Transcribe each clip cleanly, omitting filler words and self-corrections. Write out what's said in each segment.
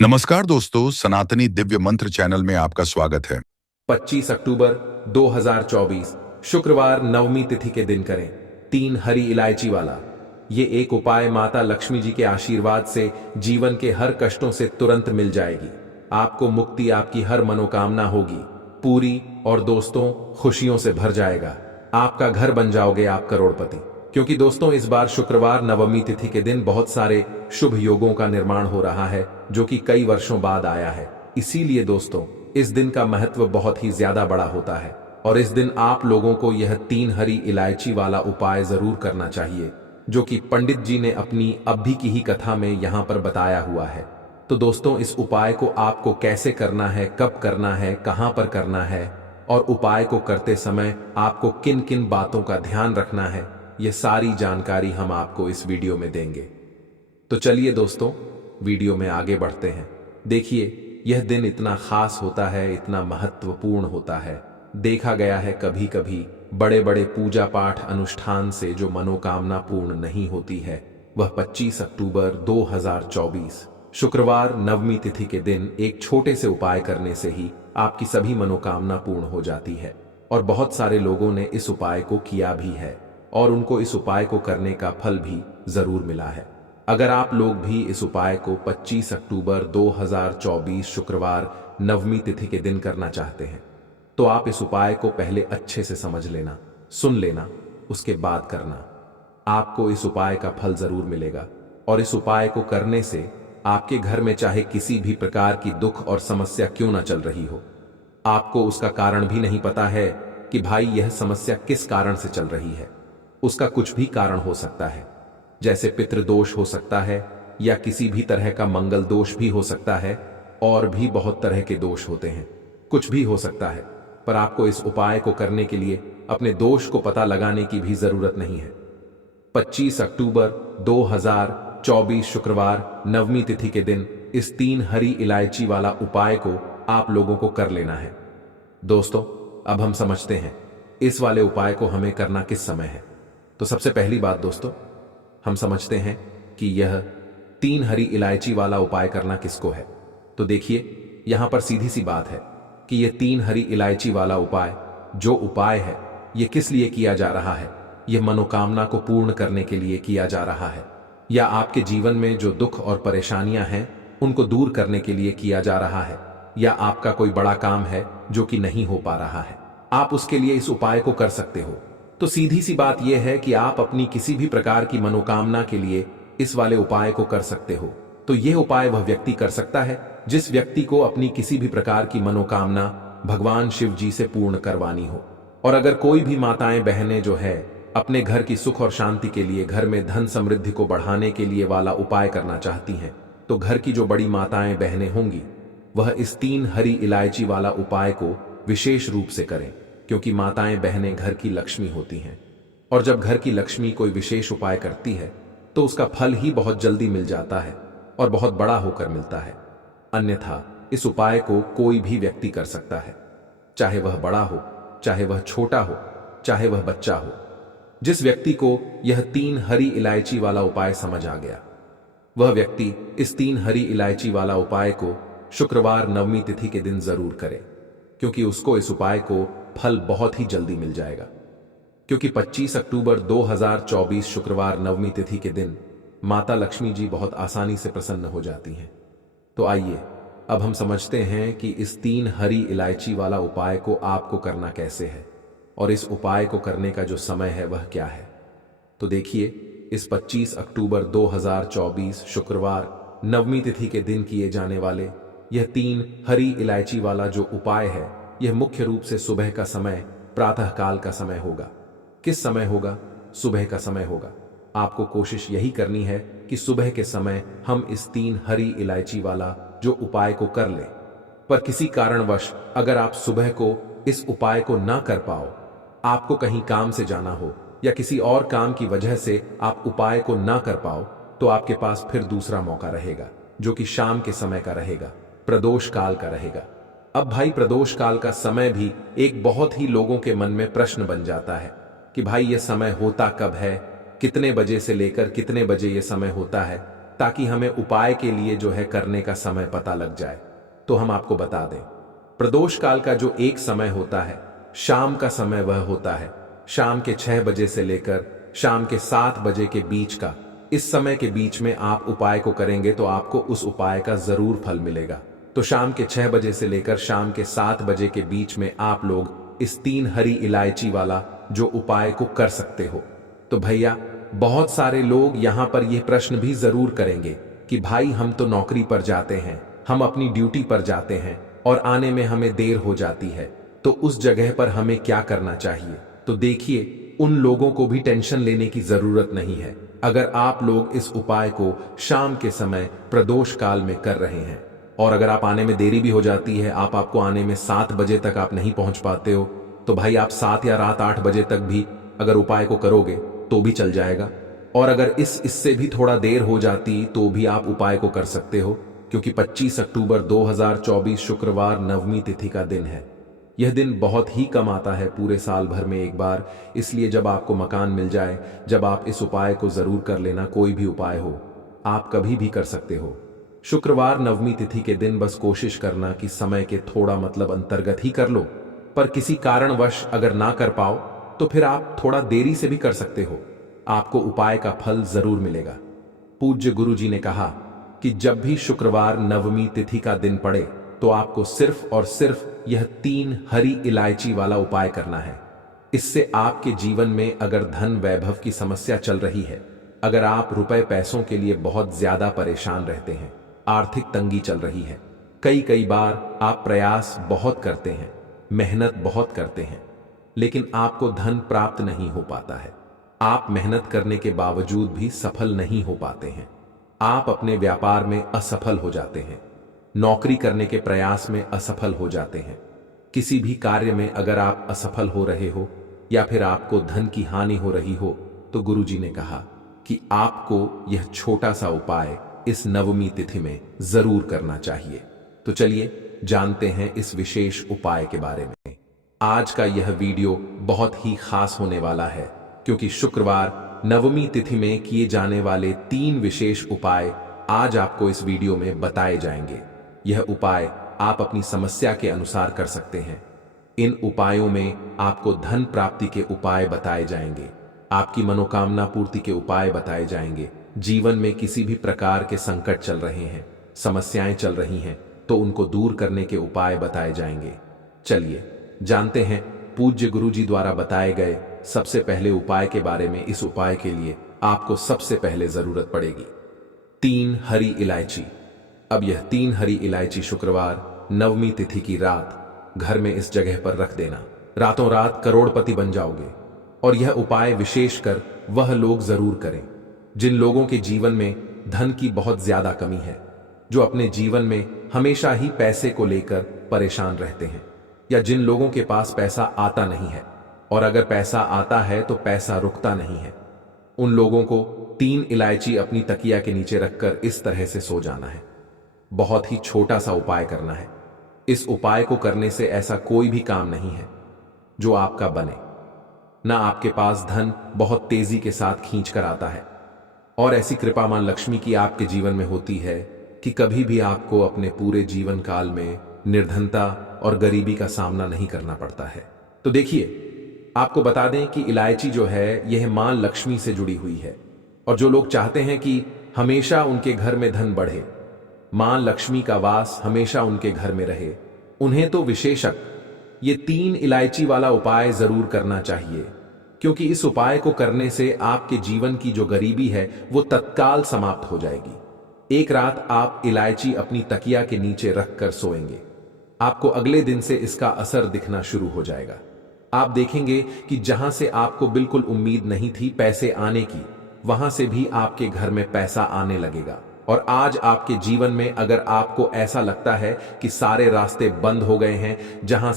नमस्कार दोस्तों, सनातनी दिव्य मंत्र चैनल में आपका स्वागत है। 25 अक्टूबर 2024 शुक्रवार नवमी तिथि के दिन करें 3 हरी इलायची वाला। ये एक उपाय माता लक्ष्मी जी के आशीर्वाद से जीवन के हर कष्टों से तुरंत मिल जाएगी। आपको मुक्ति, आपकी हर मनोकामना होगी पूरी और दोस्तों खुशियों से भर जाएगा। आपका घर बन जाओगे आप करोड़पति। क्योंकि दोस्तों इस बार शुक्रवार नवमी तिथि के दिन बहुत सारे शुभ योगों का निर्माण हो रहा है जो कि कई वर्षों बाद आया है। इसीलिए दोस्तों इस दिन का महत्व बहुत ही ज्यादा बड़ा होता है और इस दिन आप लोगों को यह 3 हरी इलायची वाला उपाय जरूर करना चाहिए जो कि पंडित जी ने अपनी अभी की ही कथा में यहाँ पर बताया हुआ है। तो दोस्तों इस उपाय को आपको कैसे करना है, कब करना है, कहाँ पर करना है और उपाय को करते समय आपको किन किन बातों का ध्यान रखना है, ये सारी जानकारी हम आपको इस वीडियो में देंगे। तो चलिए दोस्तों वीडियो में आगे बढ़ते हैं। देखिए यह दिन इतना खास होता है, इतना महत्वपूर्ण होता है। देखा गया है कभी कभी बड़े बड़े पूजा पाठ अनुष्ठान से जो मनोकामना पूर्ण नहीं होती है, वह 25 अक्टूबर 2024 शुक्रवार नवमी तिथि के दिन एक छोटे से उपाय करने से ही आपकी सभी मनोकामना पूर्ण हो जाती है। और बहुत सारे लोगों ने इस उपाय को किया भी है और उनको इस उपाय को करने का फल भी जरूर मिला है। अगर आप लोग भी इस उपाय को 25 अक्टूबर 2024 शुक्रवार नवमी तिथि के दिन करना चाहते हैं तो आप इस उपाय को पहले अच्छे से समझ लेना, सुन लेना, उसके बाद करना। आपको इस उपाय का फल जरूर मिलेगा और इस उपाय को करने से आपके घर में चाहे किसी भी प्रकार की दुख और समस्या क्यों ना चल रही हो, आपको उसका कारण भी नहीं पता है कि भाई यह समस्या किस कारण से चल रही है। उसका कुछ भी कारण हो सकता है, जैसे पितृदोष हो सकता है या किसी भी तरह का मंगल दोष भी हो सकता है और भी बहुत तरह के दोष होते हैं, कुछ भी हो सकता है। पर आपको इस उपाय को करने के लिए अपने दोष को पता लगाने की भी जरूरत नहीं है। 25 अक्टूबर 2024 शुक्रवार नवमी तिथि के दिन इस 3 हरी इलायची वाला उपाय को आप लोगों को कर लेना है। दोस्तों अब हम समझते हैं इस वाले उपाय को हमें करना किस समय है। तो सबसे पहली बात दोस्तों हम समझते हैं कि यह 3 हरी इलायची वाला उपाय करना किसको है। तो देखिए यहां पर सीधी सी बात है कि यह 3 हरी इलायची वाला उपाय जो उपाय है यह किस लिए किया जा रहा है। यह मनोकामना को पूर्ण करने के लिए किया जा रहा है या आपके जीवन में जो दुख और परेशानियां हैं उनको दूर करने के लिए किया जा रहा है, या आपका कोई बड़ा काम है जो कि नहीं हो पा रहा है, आप उसके लिए इस उपाय को कर सकते हो। तो सीधी सी बात यह है कि आप अपनी किसी भी प्रकार की मनोकामना के लिए इस वाले उपाय को कर सकते हो। तो यह उपाय वह व्यक्ति कर सकता है जिस व्यक्ति को अपनी किसी भी प्रकार की मनोकामना भगवान शिव जी से पूर्ण करवानी हो। और अगर कोई भी माताएं बहनें जो है अपने घर की सुख और शांति के लिए, घर में धन समृद्धि को बढ़ाने के लिए वाला उपाय करना चाहती हैं, तो घर की जो बड़ी माताएं बहनें होंगी वह इस 3 हरी इलायची वाला उपाय को विशेष रूप से करें, क्योंकि माताएं बहनें घर की लक्ष्मी होती हैं और जब घर की लक्ष्मी कोई विशेष उपाय करती है तो उसका फल ही बहुत जल्दी मिल जाता है और बहुत बड़ा होकर मिलता है। अन्यथा इस उपाय को कोई भी व्यक्ति कर सकता है, चाहे वह बड़ा हो, चाहे वह छोटा हो, चाहे वह बच्चा हो। जिस व्यक्ति को यह 3 हरी इलायची वाला उपाय समझ आ गया वह व्यक्ति इस 3 हरी इलायची वाला उपाय को शुक्रवार नवमी तिथि के दिन जरूर करे, क्योंकि उसको इस उपाय को फल बहुत ही जल्दी मिल जाएगा। क्योंकि 25 अक्टूबर 2024 शुक्रवार नवमी तिथि के दिन माता लक्ष्मी जी बहुत आसानी से प्रसन्न हो जाती हैं। तो आइए अब हम समझते हैं कि इस 3 हरी इलायची वाला उपाय को आपको करना कैसे है और इस उपाय को करने का जो समय है वह क्या है। तो देखिए इस 25 अक्टूबर 2024 शुक्रवार नवमी तिथि के दिन किए जाने वाले यह 3 हरी इलायची वाला जो उपाय है यह मुख्य रूप से सुबह का समय, प्रातः काल का समय होगा। किस समय होगा? सुबह का समय होगा। आपको कोशिश यही करनी है कि सुबह के समय हम इस 3 हरी इलायची वाला जो उपाय को कर लें। पर किसी कारणवश अगर आप सुबह को इस उपाय को ना कर पाओ, आपको कहीं काम से जाना हो या किसी और काम की वजह से आप उपाय को ना कर पाओ, तो आपके पास फिर दूसरा मौका रहेगा जो कि शाम के समय का रहेगा, प्रदोष काल का रहेगा। अब भाई प्रदोष काल का समय भी एक बहुत ही लोगों के मन में प्रश्न बन जाता है कि भाई ये समय होता कब है, कितने बजे से लेकर कितने बजे ये समय होता है। ताकि हमें उपाय के लिए जो है करने का समय पता लग जाए। तो हम आपको बता दें, प्रदोष काल का जो एक समय होता है, शाम का समय वह होता है शाम के 6 बजे से लेकर शाम के 7 बजे के बीच का। इस समय के बीच में आप उपाय को करेंगे तो आपको उस उपाय का जरूर फल मिलेगा। तो शाम के 6 बजे से लेकर शाम के 7 बजे के बीच में आप लोग इस 3 हरी इलायची वाला जो उपाय को कर सकते हो। तो भैया, बहुत सारे लोग यहां पर यह प्रश्न भी जरूर करेंगे कि भाई हम तो नौकरी पर जाते हैं, हम अपनी ड्यूटी पर जाते हैं और आने में हमें देर हो जाती है, तो उस जगह पर हमें क्या करना चाहिए। तो देखिए, उन लोगों को भी टेंशन लेने की जरूरत नहीं है। अगर आप लोग इस उपाय को शाम के समय प्रदोष काल में कर रहे हैं और अगर आप आने में देरी भी हो जाती है, आपको आने में 7 बजे तक आप नहीं पहुंच पाते हो, तो भाई आप 7 या रात 8 बजे तक भी अगर उपाय को करोगे तो भी चल जाएगा। और अगर इससे भी थोड़ा देर हो जाती तो भी आप उपाय को कर सकते हो, क्योंकि 25 अक्टूबर 2024 शुक्रवार नवमी तिथि का दिन है। यह दिन बहुत ही कम आता है पूरे साल भर में एक बार, इसलिए जब आपको मकान मिल जाए, जब आप इस उपाय को जरूर कर लेना। कोई भी उपाय हो, आप कभी भी कर सकते हो। शुक्रवार नवमी तिथि के दिन बस कोशिश करना कि समय के थोड़ा अंतर्गत ही कर लो, पर किसी कारणवश अगर ना कर पाओ तो फिर आप थोड़ा देरी से भी कर सकते हो, आपको उपाय का फल जरूर मिलेगा। पूज्य गुरु जी ने कहा कि जब भी शुक्रवार नवमी तिथि का दिन पड़े तो आपको सिर्फ और सिर्फ यह 3 हरी इलायची वाला उपाय करना है। इससे आपके जीवन में अगर धन वैभव की समस्या चल रही है, अगर आप रुपए पैसों के लिए बहुत ज्यादा परेशान रहते हैं, आर्थिक तंगी चल रही है, कई बार आप प्रयास बहुत करते हैं, मेहनत बहुत करते हैं, लेकिन आपको धन प्राप्त नहीं हो पाता है, आप मेहनत करने के बावजूद भी सफल नहीं हो पाते हैं, आप अपने व्यापार में असफल हो जाते हैं, नौकरी करने के प्रयास में असफल हो जाते हैं, किसी भी कार्य में अगर आप असफल हो रहे हो या फिर आपको धन की हानि हो रही हो, तो गुरुजी ने कहा कि आपको यह छोटा सा उपाय इस नवमी तिथि में जरूर करना चाहिए। तो चलिए जानते हैं इस विशेष उपाय के बारे में। आज का यह वीडियो बहुत ही खास होने वाला है, क्योंकि शुक्रवार नवमी तिथि में किए जाने वाले 3 विशेष उपाय आज आपको इस वीडियो में बताए जाएंगे। यह उपाय आप अपनी समस्या के अनुसार कर सकते हैं। इन उपायों में आपको धन प्राप्ति के उपाय बताए जाएंगे, आपकी मनोकामना पूर्ति के उपाय बताए जाएंगे। जीवन में किसी भी प्रकार के संकट चल रहे हैं, समस्याएं चल रही हैं, तो उनको दूर करने के उपाय बताए जाएंगे। चलिए जानते हैं पूज्य गुरु जी द्वारा बताए गए सबसे पहले उपाय के बारे में। इस उपाय के लिए आपको सबसे पहले जरूरत पड़ेगी 3 हरी इलायची। अब यह 3 हरी इलायची शुक्रवार नवमी तिथि की रात घर में इस जगह पर रख देना। रातों रात करोड़पति बन जाओगे। और यह उपाय विशेषकर वह लोग जरूर करें जिन लोगों के जीवन में धन की बहुत ज्यादा कमी है, जो अपने जीवन में हमेशा ही पैसे को लेकर परेशान रहते हैं, या जिन लोगों के पास पैसा आता नहीं है और अगर पैसा आता है तो पैसा रुकता नहीं है। उन लोगों को 3 इलायची अपनी तकिया के नीचे रखकर इस तरह से सो जाना है। बहुत ही छोटा सा उपाय करना है। इस उपाय को करने से ऐसा कोई भी काम नहीं है जो आपका बने, ना आपके पास धन बहुत तेजी के साथ खींच कर आता है। और ऐसी कृपा मां लक्ष्मी की आपके जीवन में होती है कि कभी भी आपको अपने पूरे जीवन काल में निर्धनता और गरीबी का सामना नहीं करना पड़ता है। तो देखिए, आपको बता दें कि इलायची जो है यह मां लक्ष्मी से जुड़ी हुई है, और जो लोग चाहते हैं कि हमेशा उनके घर में धन बढ़े, मां लक्ष्मी का वास हमेशा उनके घर में रहे, उन्हें तो विशेषक ये 3 इलायची वाला उपाय जरूर करना चाहिए, क्योंकि इस उपाय को करने से आपके जीवन की जो गरीबी है वो तत्काल समाप्त हो जाएगी। एक रात आप इलायची अपनी तकिया के नीचे रखकर सोएंगे, आपको अगले दिन से इसका असर दिखना शुरू हो जाएगा। आप देखेंगे कि जहां से आपको बिल्कुल उम्मीद नहीं थी पैसे आने की, वहां से भी आपके घर में पैसा आने लगेगा। और आज आपके जीवन में अगर आपको ऐसा लगता है कि सारे रास्ते बंद हो गए हैं, जहां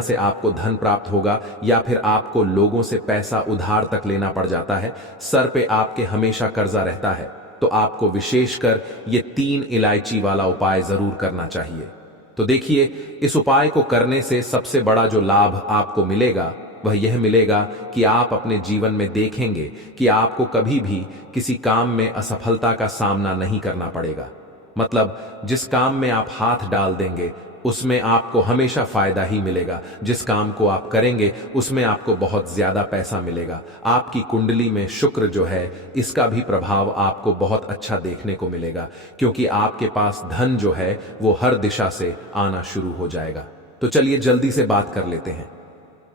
से आपको धन प्राप्त होगा, या फिर आपको लोगों से पैसा उधार तक लेना पड़ जाता है, सर पे आपके हमेशा कर्जा रहता है, तो आपको विशेषकर ये 3 इलायची वाला उपाय जरूर करना चाहिए। तो देखिए, इस उपाय को करने से सबसे बड़ा जो लाभ आपको मिलेगा वह यह मिलेगा कि आप अपने जीवन में देखेंगे कि आपको कभी भी किसी काम में असफलता का सामना नहीं करना पड़ेगा। मतलब जिस काम में आप हाथ डाल देंगे उसमें आपको हमेशा फायदा ही मिलेगा। जिस काम को आप करेंगे उसमें आपको बहुत ज्यादा पैसा मिलेगा। आपकी कुंडली में शुक्र जो है इसका भी प्रभाव आपको बहुत अच्छा देखने को मिलेगा, क्योंकि आपके पास धन जो है वो हर दिशा से आना शुरू हो जाएगा। तो चलिए जल्दी से बात कर लेते हैं।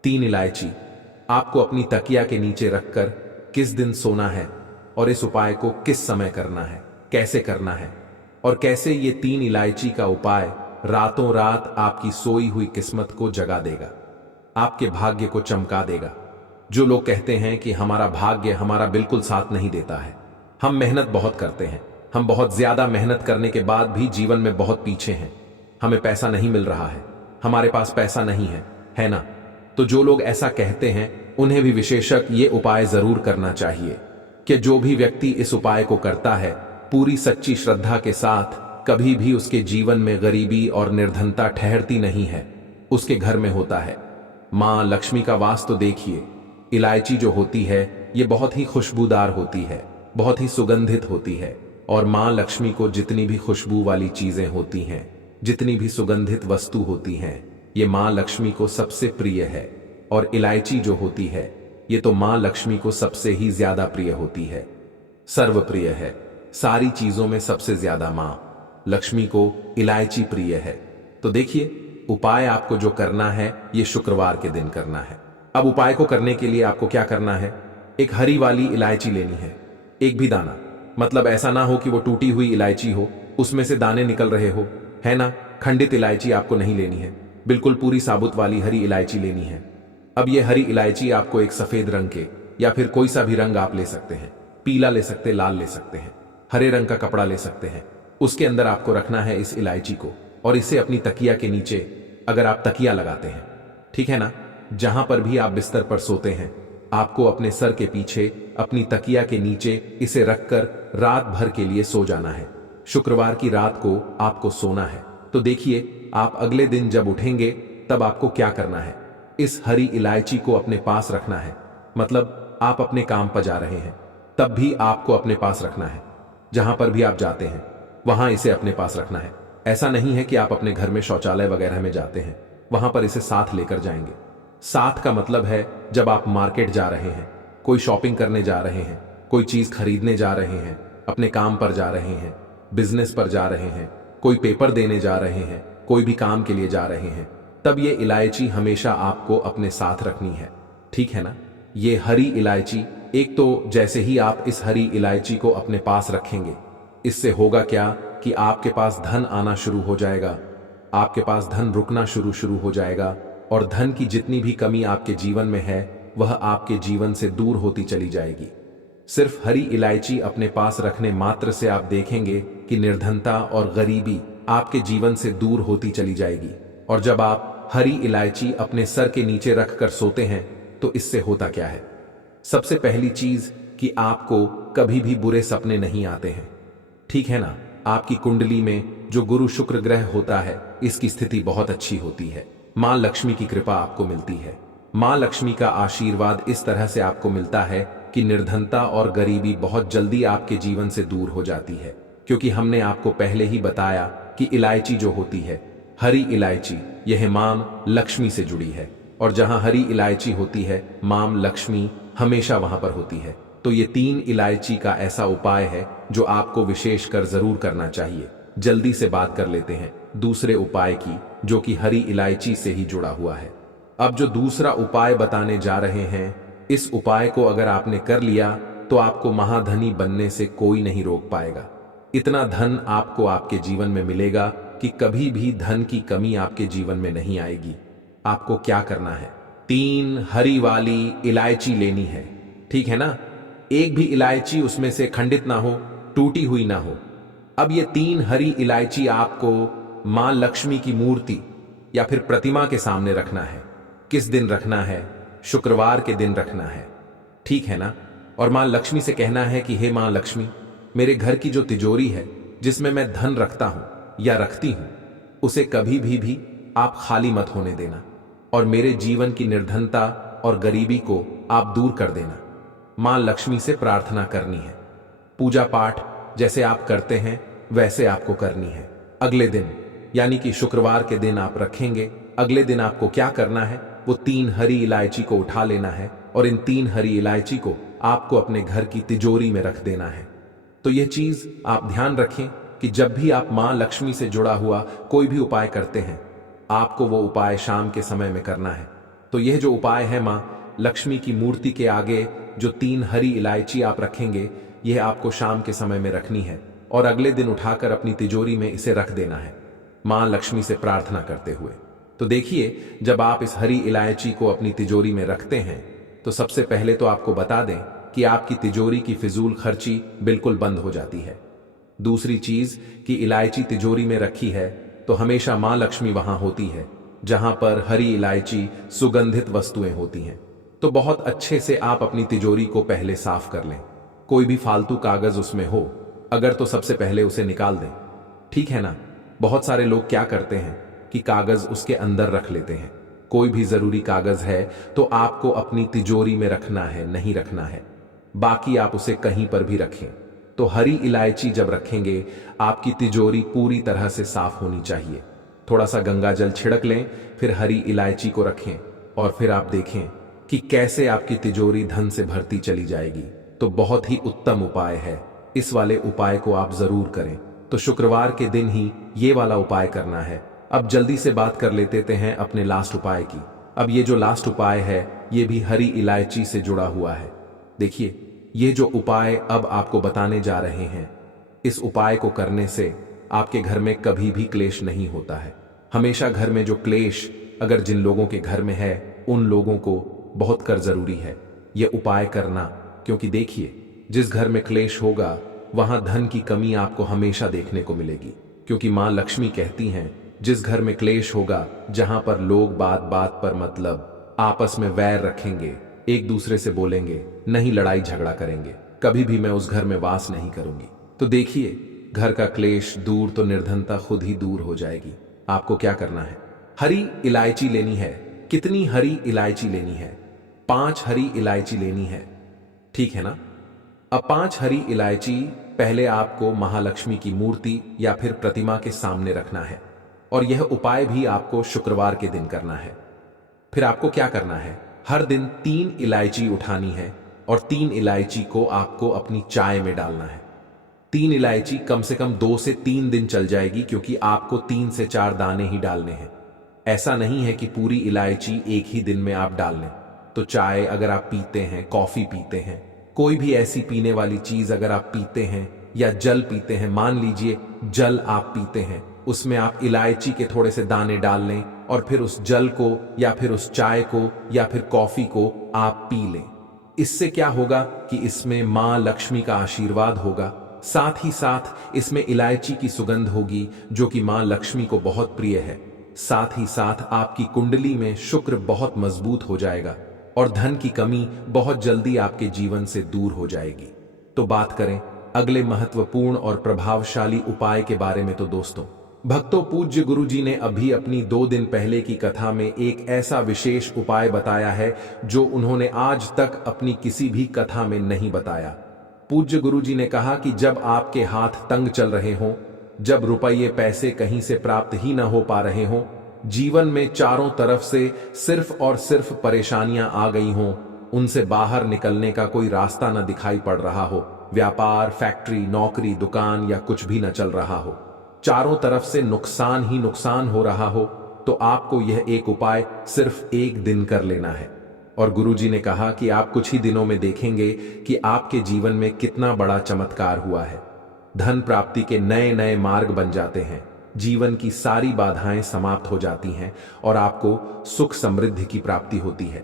3 इलायची आपको अपनी तकिया के नीचे रखकर किस दिन सोना है और इस उपाय को किस समय करना है, कैसे करना है और कैसे ये 3 इलायची का उपाय रातों रात आपकी सोई हुई किस्मत को जगा देगा, आपके भाग्य को चमका देगा। जो लोग कहते हैं कि हमारा भाग्य हमारा बिल्कुल साथ नहीं देता है, हम मेहनत बहुत करते हैं, हम बहुत ज्यादा मेहनत करने के बाद भी जीवन में बहुत पीछे हैं, हमें पैसा नहीं मिल रहा है, हमारे पास पैसा नहीं है ना। तो जो लोग ऐसा कहते हैं उन्हें भी विशेषक ये उपाय जरूर करना चाहिए कि जो भी व्यक्ति इस उपाय को करता है पूरी सच्ची श्रद्धा के साथ, कभी भी उसके जीवन में गरीबी और निर्धनता ठहरती नहीं है, उसके घर में होता है। मां लक्ष्मी का वास तो देखिए, इलायची जो होती है ये बहुत ही खुशबूदार होती है, बहुत ही सुगंधित होती है, और मां लक्ष्मी को जितनी भी खुशबू वाली चीजें होती हैं, जितनी भी सुगंधित वस्तु होती हैं, ये मां लक्ष्मी को सबसे प्रिय है। और इलायची जो होती है ये तो मां लक्ष्मी को सबसे ही ज्यादा प्रिय होती है, सर्वप्रिय है। सारी चीजों में सबसे ज्यादा मां लक्ष्मी को इलायची प्रिय है। तो देखिए उपाय आपको जो करना है ये शुक्रवार के दिन करना है। अब उपाय को करने के लिए आपको क्या करना है, एक हरी वाली इलायची लेनी है, एक भी दाना, मतलब ऐसा ना हो कि वो टूटी हुई इलायची हो, उसमें से दाने निकल रहे हो, है ना। खंडित इलायची आपको नहीं लेनी है, बिल्कुल पूरी साबुत वाली हरी इलायची लेनी है। अब ये हरी इलायची आपको एक सफेद रंग के या फिर कोई सा भी रंग आप ले सकते हैं, पीला ले सकते, लाल ले सकते हैं, हरे रंग का कपड़ा ले सकते हैं, उसके अंदर आपको रखना है इस इलायची को और इसे अपनी तकिया के नीचे, अगर आप तकिया लगाते हैं, ठीक है ना, जहां पर भी आप बिस्तर पर सोते हैं, आपको अपने सर के पीछे अपनी तकिया के नीचे इसे रखकर रात भर के लिए सो जाना है। शुक्रवार की रात को आपको सोना है। तो देखिए आप अगले दिन जब उठेंगे तब आपको क्या करना है, इस हरी इलायची को अपने पास रखना है। मतलब आप अपने काम पर जा रहे हैं तब भी आपको अपने पास रखना है, जहां पर भी आप जाते हैं वहां इसे अपने पास रखना है। ऐसा नहीं है कि आप अपने घर में शौचालय वगैरह में जाते हैं वहां पर इसे साथ लेकर जाएंगे। साथ का मतलब है जब आप मार्केट जा रहे हैं, कोई शॉपिंग करने जा रहे हैं, कोई चीज खरीदने जा रहे हैं, अपने काम पर जा रहे हैं, बिजनेस पर जा रहे हैं, कोई पेपर देने जा रहे हैं, कोई भी काम के लिए जा रहे हैं, तब ये इलायची हमेशा आपको अपने साथ रखनी है, ठीक है ना। ये हरी इलायची, एक तो जैसे ही आप इस हरी इलायची को अपने पास रखेंगे, इससे होगा क्या कि आपके पास धन आना शुरू हो जाएगा, आपके पास धन रुकना शुरू हो जाएगा, और धन की जितनी भी कमी आपके जीवन में है वह आपके जीवन से दूर होती चली जाएगी। सिर्फ हरी इलायची अपने पास रखने मात्र से आप देखेंगे कि निर्धनता और गरीबी आपके जीवन से दूर होती चली जाएगी। और जब आप हरी इलायची अपने सर के नीचे रखकर सोते हैं तो इससे होता क्या है, सबसे पहली चीज कि आपको कभी भी बुरे सपने नहीं आते हैं, ठीक है ना। आपकी कुंडली में जो गुरु शुक्र ग्रह होता है इसकी स्थिति बहुत अच्छी होती है, मां लक्ष्मी की कृपा आपको मिलती है। मां लक्ष्मी का आशीर्वाद इस तरह से आपको मिलता है कि निर्धनता और गरीबी बहुत जल्दी आपके जीवन से दूर हो जाती है, क्योंकि हमने आपको पहले ही बताया कि इलायची जो होती है, हरी इलायची, यह मां लक्ष्मी से जुड़ी है, और जहां हरी इलायची होती है मां लक्ष्मी हमेशा वहां पर होती है। तो ये 3 इलायची का ऐसा उपाय है जो आपको विशेष कर जरूर करना चाहिए। जल्दी से बात कर लेते हैं दूसरे उपाय की, जो कि हरी इलायची से ही जुड़ा हुआ है। अब जो दूसरा उपाय बताने जा रहे हैं, इस उपाय को अगर आपने कर लिया तो आपको महाधनी बनने से कोई नहीं रोक पाएगा। इतना धन आपको आपके जीवन में मिलेगा कि कभी भी धन की कमी आपके जीवन में नहीं आएगी। आपको क्या करना है, 3 हरी वाली इलायची लेनी है, ठीक है ना। एक भी इलायची उसमें से खंडित ना हो, टूटी हुई ना हो। अब ये 3 हरी इलायची आपको मां लक्ष्मी की मूर्ति या फिर प्रतिमा के सामने रखना है। किस दिन रखना है, शुक्रवार के दिन रखना है, ठीक है ना। और मां लक्ष्मी से कहना है कि हे मां लक्ष्मी, मेरे घर की जो तिजोरी है जिसमें मैं धन रखता हूं या रखती हूं, उसे कभी भी आप खाली मत होने देना, और मेरे जीवन की निर्धनता और गरीबी को आप दूर कर देना। मां लक्ष्मी से प्रार्थना करनी है। पूजा पाठ जैसे आप करते हैं वैसे आपको करनी है। अगले दिन यानी कि शुक्रवार के दिन आप रखेंगे। अगले दिन आपको क्या करना है, वो 3 हरी इलायची को उठा लेना है और इन 3 हरी इलायची को आपको अपने घर की तिजोरी में रख देना है। तो यह चीज आप ध्यान रखें कि जब भी आप मां लक्ष्मी से जुड़ा हुआ कोई भी उपाय करते हैं, आपको वो उपाय शाम के समय में करना है। तो यह जो उपाय है, मां लक्ष्मी की मूर्ति के आगे जो 3 हरी इलायची आप रखेंगे, यह आपको शाम के समय में रखनी है और अगले दिन उठाकर अपनी तिजोरी में इसे रख देना है, मां लक्ष्मी से प्रार्थना करते हुए। तो देखिए, जब आप इस हरी इलायची को अपनी तिजोरी में रखते हैं तो सबसे पहले तो आपको बता दें कि आपकी तिजोरी की फिजूल खर्ची बिल्कुल बंद हो जाती है। दूसरी चीज कि इलायची तिजोरी में रखी है तो हमेशा मां लक्ष्मी वहां होती है जहां पर हरी इलायची सुगंधित वस्तुएं होती हैं। तो बहुत अच्छे से आप अपनी तिजोरी को पहले साफ कर लें। कोई भी फालतू कागज उसमें हो अगर तो सबसे पहले उसे निकाल दें, ठीक है ना। बहुत सारे लोग क्या करते हैं कि कागज उसके अंदर रख लेते हैं। कोई भी जरूरी कागज है तो आपको अपनी तिजोरी में रखना है, नहीं रखना है। बाकी आप उसे कहीं पर भी रखें। तो हरी इलायची जब रखेंगे, आपकी तिजोरी पूरी तरह से साफ होनी चाहिए। थोड़ा सा गंगा जल छिड़क लें, फिर हरी इलायची को रखें और फिर आप देखें कि कैसे आपकी तिजोरी धन से भरती चली जाएगी। तो बहुत ही उत्तम उपाय है, इस वाले उपाय को आप जरूर करें। तो शुक्रवार के दिन ही ये वाला उपाय करना है। अब जल्दी से बात कर लेते हैं अपने लास्ट उपाय की। अब ये जो लास्ट उपाय है ये भी हरी इलायची से जुड़ा हुआ है। देखिए, ये जो उपाय अब आपको बताने जा रहे हैं, इस उपाय को करने से आपके घर में कभी भी क्लेश नहीं होता है। हमेशा घर में जो क्लेश अगर जिन लोगों के घर में है, उन लोगों को बहुत कर जरूरी है ये उपाय करना। क्योंकि देखिए, जिस घर में क्लेश होगा वहां धन की कमी आपको हमेशा देखने को मिलेगी। क्योंकि मां लक्ष्मी कहती हैं, जिस घर में क्लेश होगा, जहां पर लोग बात बात पर मतलब आपस में वैर रखेंगे, एक दूसरे से बोलेंगे, नहीं लड़ाई झगड़ा करेंगे, कभी भी मैं उस घर में वास नहीं करूंगी। तो देखिए, घर का क्लेश दूर तो निर्धनता खुद ही दूर हो जाएगी। आपको क्या करना है, हरी इलायची लेनी है। कितनी हरी इलायची लेनी है? 5 हरी इलायची लेनी है, ठीक है ना। अब 5 हरी इलायची पहले आपको महालक्ष्मी की मूर्ति या फिर प्रतिमा के सामने रखना है और यह उपाय भी आपको शुक्रवार के दिन करना है। फिर आपको क्या करना है, हर दिन 3 इलायची उठानी है और 3 इलायची को आपको अपनी चाय में डालना है। 3 इलायची कम से कम 2 से 3 दिन चल जाएगी, क्योंकि आपको 3 से 4 दाने ही डालने हैं। ऐसा नहीं है कि पूरी इलायची एक ही दिन में आप डाल लें। तो चाय अगर आप पीते हैं, कॉफी पीते हैं, कोई भी ऐसी पीने वाली चीज अगर आप पीते हैं या जल पीते हैं, मान लीजिए जल आप पीते हैं, उसमें आप इलायची के थोड़े से दाने डाल लें और फिर उस जल को या फिर उस चाय को या फिर कॉफी को आप पी लें। इससे क्या होगा कि इसमें मां लक्ष्मी का आशीर्वाद होगा, साथ ही साथ इसमें इलायची की सुगंध होगी जो कि मां लक्ष्मी को बहुत प्रिय है। साथ ही साथ आपकी कुंडली में शुक्र बहुत मजबूत हो जाएगा और धन की कमी बहुत जल्दी आपके जीवन से दूर हो जाएगी। तो बात करें अगले महत्वपूर्ण और प्रभावशाली उपाय के बारे में। तो दोस्तों, भक्तों, पूज्य गुरु जी ने अभी अपनी 2 दिन पहले की कथा में एक ऐसा विशेष उपाय बताया है जो उन्होंने आज तक अपनी किसी भी कथा में नहीं बताया। पूज्य गुरु जी ने कहा कि जब आपके हाथ तंग चल रहे हों, जब रुपये पैसे कहीं से प्राप्त ही न हो पा रहे हों, जीवन में चारों तरफ से सिर्फ और सिर्फ परेशानियां आ गई हों, उनसे बाहर निकलने का कोई रास्ता न दिखाई पड़ रहा हो, व्यापार, फैक्ट्री, नौकरी, दुकान या कुछ भी न चल रहा हो, चारों तरफ से नुकसान ही नुकसान हो रहा हो, तो आपको यह एक उपाय सिर्फ 1 दिन कर लेना है। और गुरुजी ने कहा कि आप कुछ ही दिनों में देखेंगे कि आपके जीवन में कितना बड़ा चमत्कार हुआ है। धन प्राप्ति के नए नए मार्ग बन जाते हैं, जीवन की सारी बाधाएं समाप्त हो जाती हैं और आपको सुख समृद्धि की प्राप्ति होती है।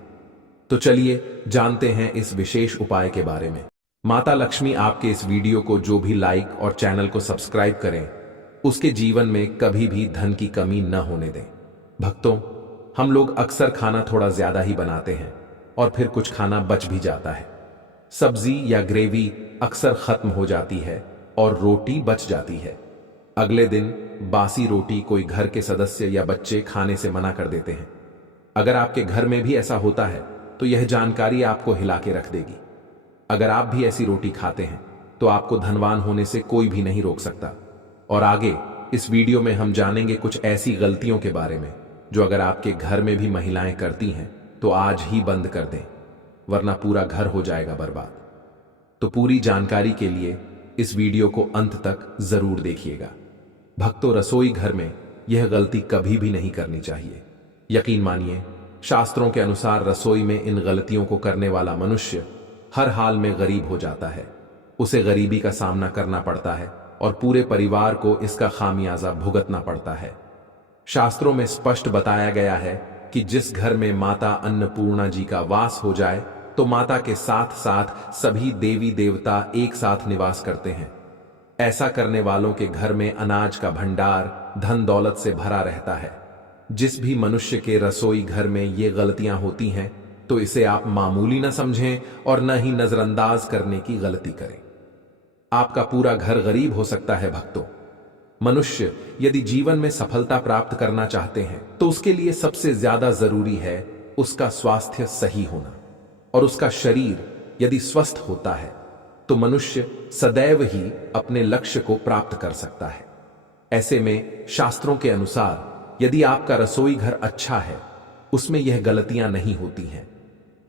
तो चलिए जानते हैं इस विशेष उपाय के बारे में। माता लक्ष्मी आपके इस वीडियो को जो भी लाइक और चैनल को सब्सक्राइब करें, उसके जीवन में कभी भी धन की कमी न होने दें। भक्तों, हम लोग अक्सर खाना थोड़ा ज्यादा ही बनाते हैं और फिर कुछ खाना बच भी जाता है। सब्जी या ग्रेवी अक्सर खत्म हो जाती है और रोटी बच जाती है। अगले दिन बासी रोटी कोई घर के सदस्य या बच्चे खाने से मना कर देते हैं। अगर आपके घर में भी ऐसा होता है तो यह जानकारी आपको हिला के रख देगी। अगर आप भी ऐसी रोटी खाते हैं तो आपको धनवान होने से कोई भी नहीं रोक सकता। और आगे इस वीडियो में हम जानेंगे कुछ ऐसी गलतियों के बारे में जो अगर आपके घर में भी महिलाएं करती हैं तो आज ही बंद कर दें, वरना पूरा घर हो जाएगा बर्बाद। तो पूरी जानकारी के लिए इस वीडियो को अंत तक जरूर देखिएगा। भक्तों, रसोई घर में यह गलती कभी भी नहीं करनी चाहिए। यकीन मानिए, शास्त्रों के अनुसार रसोई में इन गलतियों को करने वाला मनुष्य हर हाल में गरीब हो जाता है। उसे गरीबी का सामना करना पड़ता है और पूरे परिवार को इसका खामियाजा भुगतना पड़ता है। शास्त्रों में स्पष्ट बताया गया है कि जिस घर में माता अन्नपूर्णा जी का वास हो जाए तो माता के साथ साथ सभी देवी देवता एक साथ निवास करते हैं। ऐसा करने वालों के घर में अनाज का भंडार धन दौलत से भरा रहता है। जिस भी मनुष्य के रसोई घर में ये गलतियां होती हैं तो इसे आप मामूली न समझें और न ही नजरअंदाज करने की गलती करें। आपका पूरा घर गरीब हो सकता है। भक्तों, मनुष्य यदि जीवन में सफलता प्राप्त करना चाहते हैं तो उसके लिए सबसे ज्यादा जरूरी है उसका स्वास्थ्य सही होना। और उसका शरीर यदि स्वस्थ होता है तो मनुष्य सदैव ही अपने लक्ष्य को प्राप्त कर सकता है। ऐसे में शास्त्रों के अनुसार यदि आपका रसोई घर अच्छा है, उसमें यह गलतियां नहीं होती हैं,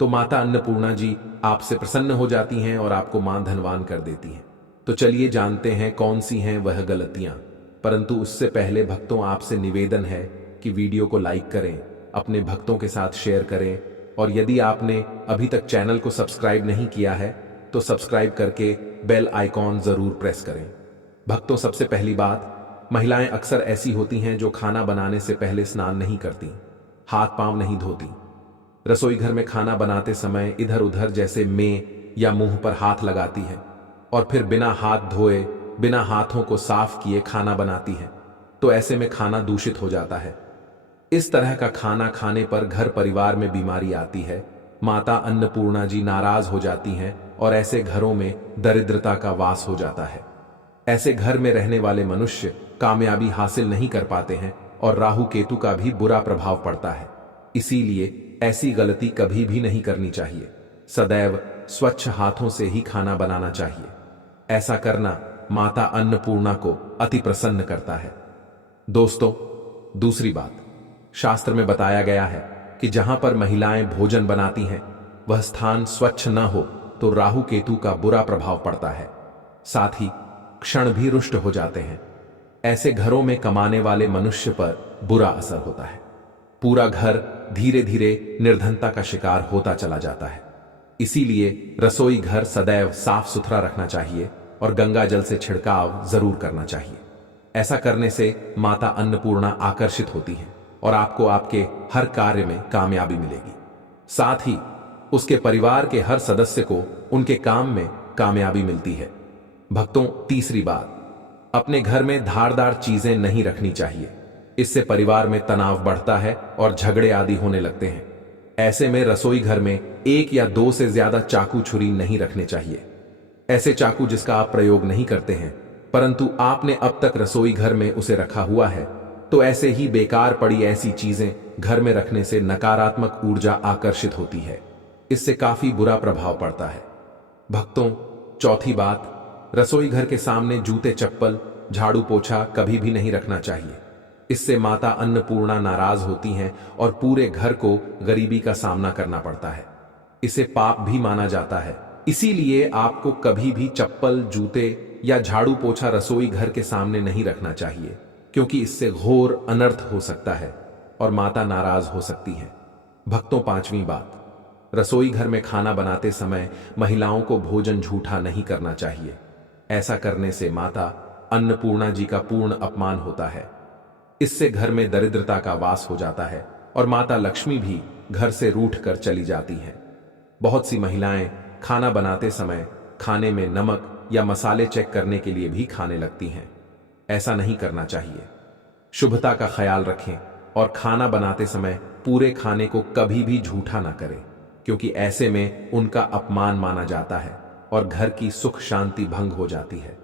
तो माता अन्नपूर्णा जी आपसे प्रसन्न हो जाती हैं और आपको मां धनवान कर देती हैं। तो चलिए जानते हैं कौन सी हैं वह गलतियां। परंतु उससे पहले भक्तों, आपसे निवेदन है कि वीडियो को लाइक करें, अपने भक्तों के साथ शेयर करें, और यदि आपने अभी तक चैनल को सब्सक्राइब नहीं किया है तो सब्सक्राइब करके बेल आइकॉन जरूर प्रेस करें। भक्तों, सबसे पहली बात, महिलाएं अक्सर ऐसी होती हैं जो खाना बनाने से पहले स्नान नहीं करती, हाथ पांव नहीं धोती। रसोई घर में खाना बनाते समय इधर उधर जैसे में या मुंह पर हाथ लगाती है और फिर बिना हाथ धोए, बिना हाथों को साफ किए खाना बनाती है। तो ऐसे में खाना दूषित हो जाता है। इस तरह का खाना खाने पर घर परिवार में बीमारी आती है। माता अन्नपूर्णा जी नाराज हो जाती हैं और ऐसे घरों में दरिद्रता का वास हो जाता है। ऐसे घर में रहने वाले मनुष्य कामयाबी हासिल नहीं कर पाते हैं और राहु केतु का भी बुरा प्रभाव पड़ता है। इसीलिए ऐसी गलती कभी भी नहीं करनी चाहिए। सदैव स्वच्छ हाथों से ही खाना बनाना चाहिए। ऐसा करना माता अन्नपूर्णा को अति प्रसन्न करता है। दोस्तों, दूसरी बात, शास्त्र में बताया गया है कि जहां पर महिलाएं भोजन बनाती हैं वह स्थान स्वच्छ न हो तो राहु केतु का बुरा प्रभाव पड़ता है, साथ ही क्षण भी रुष्ट हो जाते हैं। ऐसे घरों में कमाने वाले मनुष्य पर बुरा असर होता है। पूरा घर धीरे धीरे निर्धनता का शिकार होता चला जाता है। इसीलिए रसोई घर सदैव साफ सुथरा रखना चाहिए और गंगा जल से छिड़काव जरूर करना चाहिए। ऐसा करने से माता अन्नपूर्णा आकर्षित होती हैं और आपको आपके हर कार्य में कामयाबी मिलेगी। साथ ही उसके परिवार के हर सदस्य को उनके काम में कामयाबी मिलती है। भक्तों, तीसरी बात, अपने घर में धारदार चीजें नहीं रखनी चाहिए। इससे परिवार में तनाव बढ़ता है और झगड़े आदि होने लगते हैं। ऐसे में रसोई घर में एक या दो से ज्यादा चाकू छुरी नहीं रखने चाहिए। ऐसे चाकू जिसका आप प्रयोग नहीं करते हैं परंतु आपने अब तक रसोई घर में उसे रखा हुआ है, तो ऐसे ही बेकार पड़ी ऐसी चीजें घर में रखने से नकारात्मक ऊर्जा आकर्षित होती है। इससे काफी बुरा प्रभाव पड़ता है। भक्तों, चौथी बात, रसोई घर के सामने जूते चप्पल झाड़ू पोछा कभी भी नहीं रखना चाहिए। इससे माता अन्नपूर्णा नाराज होती हैं और पूरे घर को गरीबी का सामना करना पड़ता है। इसे पाप भी माना जाता है। इसीलिए आपको कभी भी चप्पल, जूते या झाड़ू पोछा रसोई घर के सामने नहीं रखना चाहिए, क्योंकि इससे घोर अनर्थ हो सकता है और माता नाराज हो सकती हैं। भक्तों, पांचवी बात, रसोई घर में खाना बनाते समय महिलाओं को भोजन झूठा नहीं करना चाहिए। ऐसा करने से माता अन्नपूर्णा जी का पूर्ण अपमान होता है। इससे घर में दरिद्रता का वास हो जाता है और माता लक्ष्मी भी घर से रूठ कर चली जाती हैं। बहुत सी महिलाएं खाना बनाते समय खाने में नमक या मसाले चेक करने के लिए भी खाने लगती हैं। ऐसा नहीं करना चाहिए। शुभता का ख्याल रखें और खाना बनाते समय पूरे खाने को कभी भी झूठा ना करें, क्योंकि ऐसे में उनका अपमान माना जाता है और घर की सुख शांति भंग हो जाती है।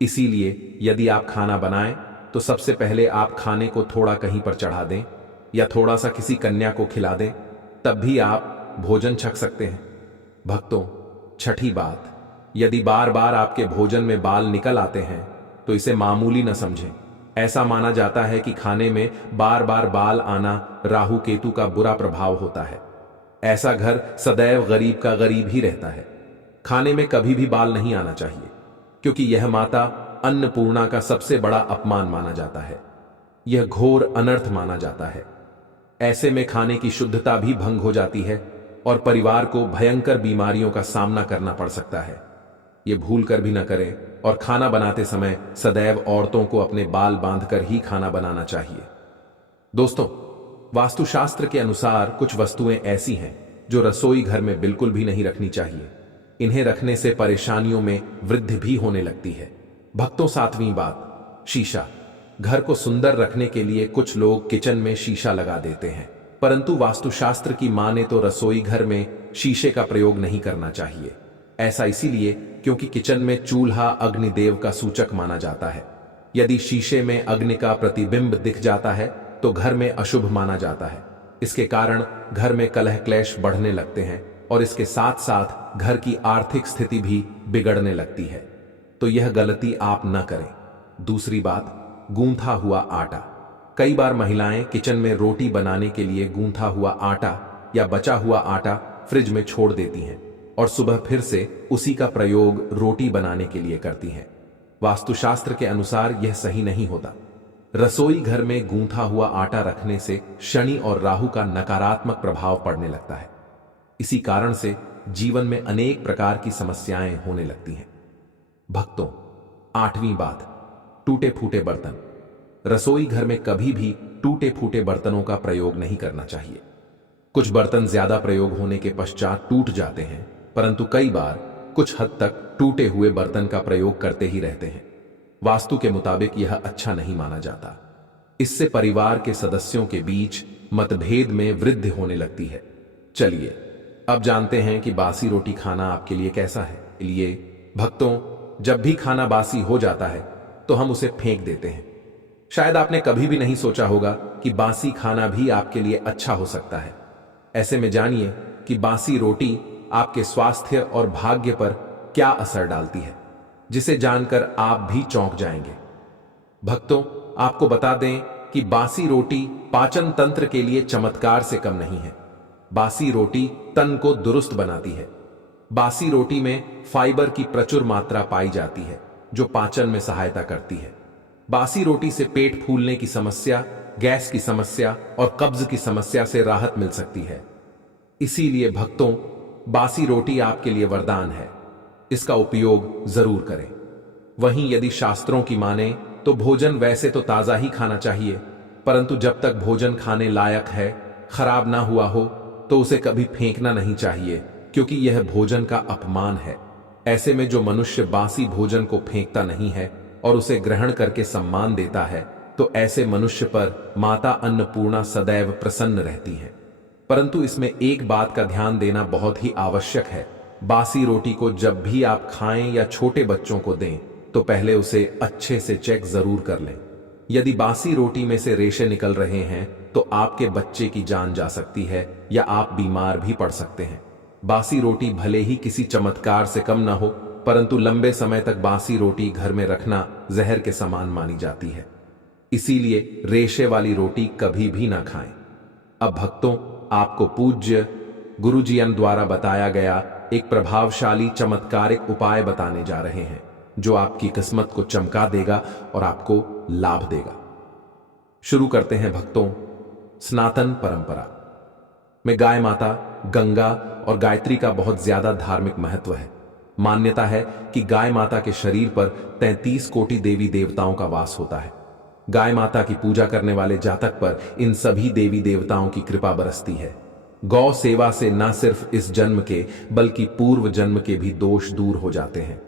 इसीलिए यदि आप खाना बनाएं तो सबसे पहले आप खाने को थोड़ा कहीं पर चढ़ा दें या थोड़ा सा किसी कन्या को खिला दें, तब भी आप भोजन छक सकते हैं। भक्तों, छठी बात, यदि बार बार आपके भोजन में बाल निकल आते हैं तो इसे मामूली न समझें। ऐसा माना जाता है कि खाने में बार बार बाल आना राहु केतु का बुरा प्रभाव होता है। ऐसा घर सदैव गरीब का गरीब ही रहता है। खाने में कभी भी बाल नहीं आना चाहिए, क्योंकि यह माता अन्नपूर्णा का सबसे बड़ा अपमान माना जाता है। यह घोर अनर्थ माना जाता है। ऐसे में खाने की शुद्धता भी भंग हो जाती है और परिवार को भयंकर बीमारियों का सामना करना पड़ सकता है। ये भूल कर भी न करें और खाना बनाते समय सदैव औरतों को अपने बाल बांधकर ही खाना बनाना चाहिए। दोस्तों, वास्तुशास्त्र के अनुसार कुछ वस्तुएं ऐसी हैं जो रसोई घर में बिल्कुल भी नहीं रखनी चाहिए। इन्हें रखने से परेशानियों में वृद्धि भी होने लगती है। भक्तों, 7वीं बात, शीशा। घर को सुंदर रखने के लिए कुछ लोग किचन में शीशा लगा देते हैं, परंतु वास्तुशास्त्र की माने तो रसोई घर में शीशे का प्रयोग नहीं करना चाहिए। ऐसा इसीलिए क्योंकि किचन में चूल्हा अग्निदेव का सूचक माना जाता है। यदि शीशे में अग्नि का प्रतिबिंब दिख जाता है तो घर में अशुभ माना जाता है। इसके कारण घर में कलह क्लेश बढ़ने लगते हैं और इसके साथ साथ घर की आर्थिक स्थिति भी बिगड़ने लगती है। तो यह गलती आप न करें। दूसरी बात, गूंथा हुआ आटा। कई बार महिलाएं किचन में रोटी बनाने के लिए गूंथा हुआ आटा या बचा हुआ आटा फ्रिज में छोड़ देती हैं और सुबह फिर से उसी का प्रयोग रोटी बनाने के लिए करती हैं। वास्तुशास्त्र के अनुसार यह सही नहीं होता। रसोई घर में गूंथा हुआ आटा रखने से शनि और राहु का नकारात्मक प्रभाव पड़ने लगता है। इसी कारण से जीवन में अनेक प्रकार की समस्याएं होने लगती हैं। भक्तों, 8वीं बात, टूटे फूटे बर्तन। रसोई घर में कभी भी टूटे फूटे बर्तनों का प्रयोग नहीं करना चाहिए। कुछ बर्तन ज्यादा प्रयोग होने के पश्चात टूट जाते हैं, परंतु कई बार कुछ हद तक टूटे हुए बर्तन का प्रयोग करते ही रहते हैं। वास्तु के मुताबिक यह अच्छा नहीं माना जाता। इससे परिवार के सदस्यों के बीच मतभेद में वृद्धि होने लगती है। चलिए अब जानते हैं कि बासी रोटी खाना आपके लिए कैसा है। लिए भक्तों, जब भी खाना बासी हो जाता है तो हम उसे फेंक देते हैं। शायद आपने कभी भी नहीं सोचा होगा कि बासी खाना भी आपके लिए अच्छा हो सकता है। ऐसे में जानिए कि बासी रोटी आपके स्वास्थ्य और भाग्य पर क्या असर डालती है, जिसे जानकर आप भी चौंक जाएंगे। भक्तों, आपको बता दें कि बासी रोटी पाचन तंत्र के लिए चमत्कार से कम नहीं है। बासी रोटी तन को दुरुस्त बनाती है। बासी रोटी में फाइबर की प्रचुर मात्रा पाई जाती है जो पाचन में सहायता करती है। बासी रोटी से पेट फूलने की समस्या, गैस की समस्या और कब्ज की समस्या से राहत मिल सकती है। इसीलिए भक्तों, बासी रोटी आपके लिए वरदान है। इसका उपयोग जरूर करें। वहीं यदि शास्त्रों की माने तो भोजन वैसे तो ताजा ही खाना चाहिए, परंतु जब तक भोजन खाने लायक है, खराब ना हुआ हो, तो उसे कभी फेंकना नहीं चाहिए, क्योंकि यह भोजन का अपमान है। ऐसे में जो मनुष्य बासी भोजन को फेंकता नहीं है और उसे ग्रहण करके सम्मान देता है, तो ऐसे मनुष्य पर माता अन्नपूर्णा सदैव प्रसन्न रहती है। परंतु इसमें एक बात का ध्यान देना बहुत ही आवश्यक है। बासी रोटी को जब भी आप खाएं या छोटे बच्चों को दें तो पहले उसे अच्छे से चेक जरूर कर लें। यदि बासी रोटी में से रेशे निकल रहे हैं तो आपके बच्चे की जान जा सकती है या आप बीमार भी पड़ सकते हैं। बासी रोटी भले ही किसी चमत्कार से कम ना हो, परंतु लंबे समय तक बासी रोटी घर में रखना जहर के समान मानी जाती है। इसीलिए रेशे वाली रोटी कभी भी ना खाएं। अब भक्तों, आपको पूज्य गुरुजियन द्वारा बताया गया एक प्रभावशाली चमत्कारिक उपाय बताने जा रहे हैं, जो आपकी किस्मत को चमका देगा और आपको लाभ देगा। शुरू करते हैं भक्तों। सनातन परंपरा में गाय माता, गंगा और गायत्री का बहुत ज्यादा धार्मिक महत्व है। मान्यता है कि गाय माता के शरीर पर 33 कोटि देवी देवताओं का वास होता है। गाय माता की पूजा करने वाले जातक पर इन सभी देवी देवताओं की कृपा बरसती है। गौ सेवा से न सिर्फ इस जन्म के बल्कि पूर्व जन्म के भी दोष दूर हो जाते हैं।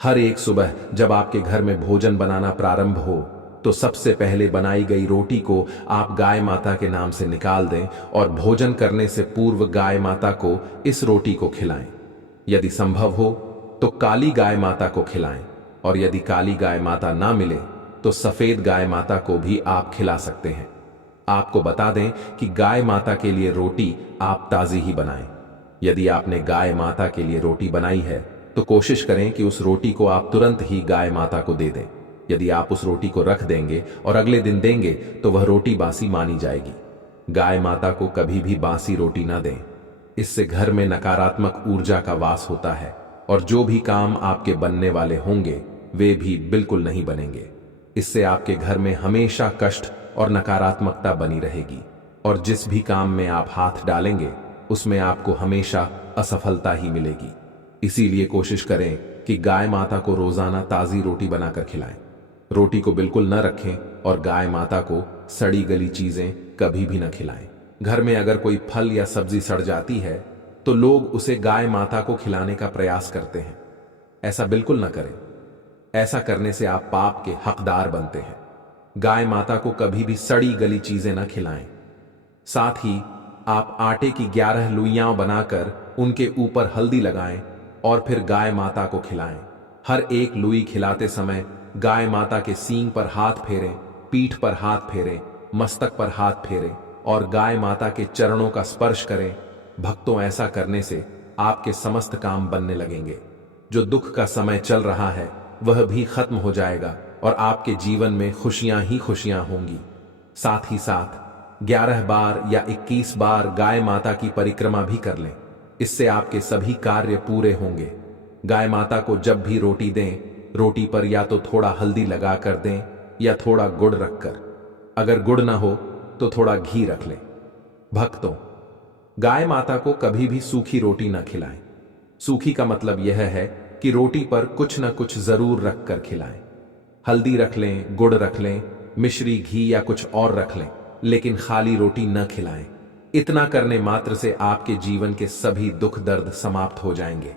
हर एक सुबह जब आपके घर में भोजन बनाना प्रारंभ हो तो सबसे पहले बनाई गई रोटी को आप गाय माता के नाम से निकाल दें और भोजन करने से पूर्व गाय माता को इस रोटी को खिलाएं। यदि संभव हो तो काली गाय माता को खिलाएं, और यदि काली गाय माता ना मिले तो सफेद गाय माता को भी आप खिला सकते हैं। आपको बता दें कि गाय माता के लिए रोटी आप ताजी ही बनाएं। यदि आपने गाय माता के लिए रोटी बनाई है तो कोशिश करें कि उस रोटी को आप तुरंत ही गाय माता को दे दें। यदि आप उस रोटी को रख देंगे और अगले दिन देंगे तो वह रोटी बासी मानी जाएगी। गाय माता को कभी भी बासी रोटी ना दें, इससे घर में नकारात्मक ऊर्जा का वास होता है और जो भी काम आपके बनने वाले होंगे वे भी बिल्कुल नहीं बनेंगे। इससे आपके घर में हमेशा कष्ट और नकारात्मकता बनी रहेगी और जिस भी काम में आप हाथ डालेंगे उसमें आपको हमेशा असफलता ही मिलेगी। इसीलिए कोशिश करें कि गाय माता को रोजाना ताजी रोटी बनाकर खिलाएं। रोटी को बिल्कुल न रखें और गाय माता को सड़ी गली चीजें कभी भी न खिलाएं। घर में अगर कोई फल या सब्जी सड़ जाती है तो लोग उसे गाय माता को खिलाने का प्रयास करते हैं। ऐसा बिल्कुल न करें। ऐसा करने से आप पाप के हकदार बनते हैं। गाय माता को कभी भी सड़ी गली चीजें न खिलाएं। साथ ही आप आटे की 11 लुइयां बनाकर उनके ऊपर हल्दी लगाएं और फिर गाय माता को खिलाएं। हर एक लुई खिलाते समय गाय माता के सींग पर हाथ फेरें, पीठ पर हाथ फेरें, मस्तक पर हाथ फेरें और गाय माता के चरणों का स्पर्श करें। भक्तों, ऐसा करने से आपके समस्त काम बनने लगेंगे। जो दुख का समय चल रहा है वह भी खत्म हो जाएगा और आपके जीवन में खुशियां ही खुशियां होंगी। साथ ही साथ 11 बार या 21 बार गाय माता की परिक्रमा भी कर लें। इससे आपके सभी कार्य पूरे होंगे। गाय माता को जब भी रोटी दें, रोटी पर या तो थोड़ा हल्दी लगा कर दें या थोड़ा गुड़ रखकर। अगर गुड़ ना हो तो थोड़ा घी रख लें। भक्तों, गाय माता को कभी भी सूखी रोटी न खिलाएं। सूखी का मतलब यह है कि रोटी पर कुछ न कुछ जरूर रख कर खिलाएं। हल्दी रख लें, गुड़ रख लें, मिश्री, घी या कुछ और रख लें, लेकिन खाली रोटी न खिलाएं। इतना करने मात्र से आपके जीवन के सभी दुख दर्द समाप्त हो जाएंगे।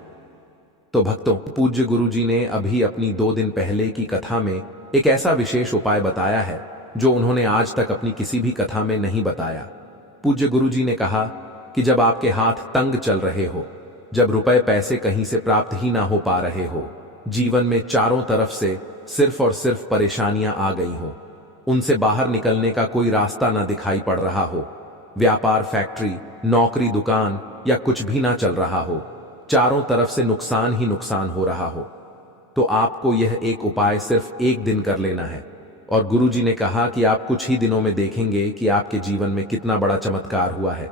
तो भक्तों, पूज्य गुरु जी ने अभी अपनी 2 दिन पहले की कथा में एक ऐसा विशेष उपाय बताया है जो उन्होंने आज तक अपनी किसी भी कथा में नहीं बताया। पूज्य गुरु जी ने कहा कि जब आपके हाथ तंग चल रहे हो, जब रुपए पैसे कहीं से प्राप्त ही ना हो पा रहे हो, जीवन में चारों तरफ से सिर्फ और सिर्फ परेशानियां आ गई हो, उनसे बाहर निकलने का कोई रास्ता ना दिखाई पड़ रहा हो, व्यापार, फैक्ट्री, नौकरी, दुकान या कुछ भी ना चल रहा हो, चारों तरफ से नुकसान ही नुकसान हो रहा हो, तो आपको यह एक उपाय सिर्फ 1 दिन कर लेना है। और गुरुजी ने कहा कि आप कुछ ही दिनों में देखेंगे कि आपके जीवन में कितना बड़ा चमत्कार हुआ है।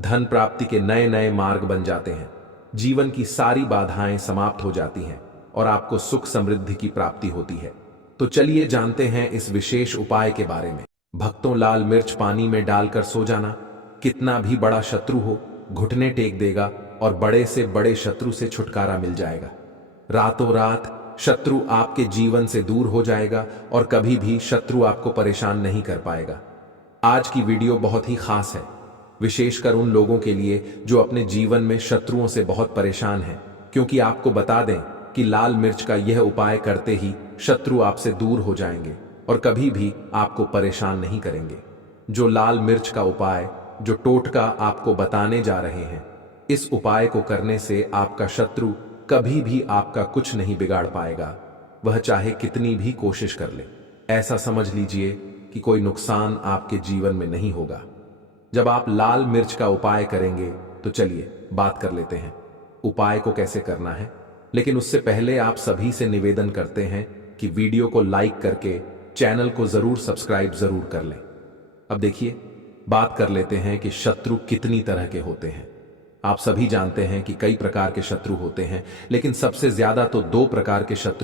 धन प्राप्ति के नए नए मार्ग बन जाते हैं, जीवन की सारी बाधाएं समाप्त हो जाती हैं और आपको सुख समृद्धि की प्राप्ति होती है। तो चलिए जानते हैं इस विशेष उपाय के बारे में। भक्तों, लाल मिर्च पानी में डालकर सो जाना। कितना भी बड़ा शत्रु हो, घुटने टेक देगा और बड़े से बड़े शत्रु से छुटकारा मिल जाएगा। रातों रात शत्रु आपके जीवन से दूर हो जाएगा और कभी भी शत्रु आपको परेशान नहीं कर पाएगा। आज की वीडियो बहुत ही खास है, विशेषकर उन लोगों के लिए जो अपने जीवन में शत्रुओं से बहुत परेशान हैं, क्योंकि आपको बता दें कि लाल मिर्च का यह उपाय करते ही शत्रु आपसे दूर हो जाएंगे और कभी भी आपको परेशान नहीं करेंगे। जो लाल मिर्च का उपाय, जो टोटका आपको बताने जा रहे हैं, इस उपाय को करने से आपका शत्रु कभी भी आपका कुछ नहीं बिगाड़ पाएगा, वह चाहे कितनी भी कोशिश कर ले। ऐसा समझ लीजिए कि कोई नुकसान आपके जीवन में नहीं होगा जब आप लाल मिर्च का उपाय करेंगे। तो चलिए बात कर लेते हैं उपाय को कैसे करना है। लेकिन उससे पहले आप सभी से निवेदन करते हैं कि वीडियो को लाइक करके चैनल को जरूर सब्सक्राइब जरूर कर लें। अब देखिए, बात कर लेते हैं कि शत्रु कितनी तरह के होते हैं। आप सभी जानते हैं कि कई प्रकार के शत्रु होते हैं, लेकिन सबसे ज्यादा तो 2 प्रकार के शत्रु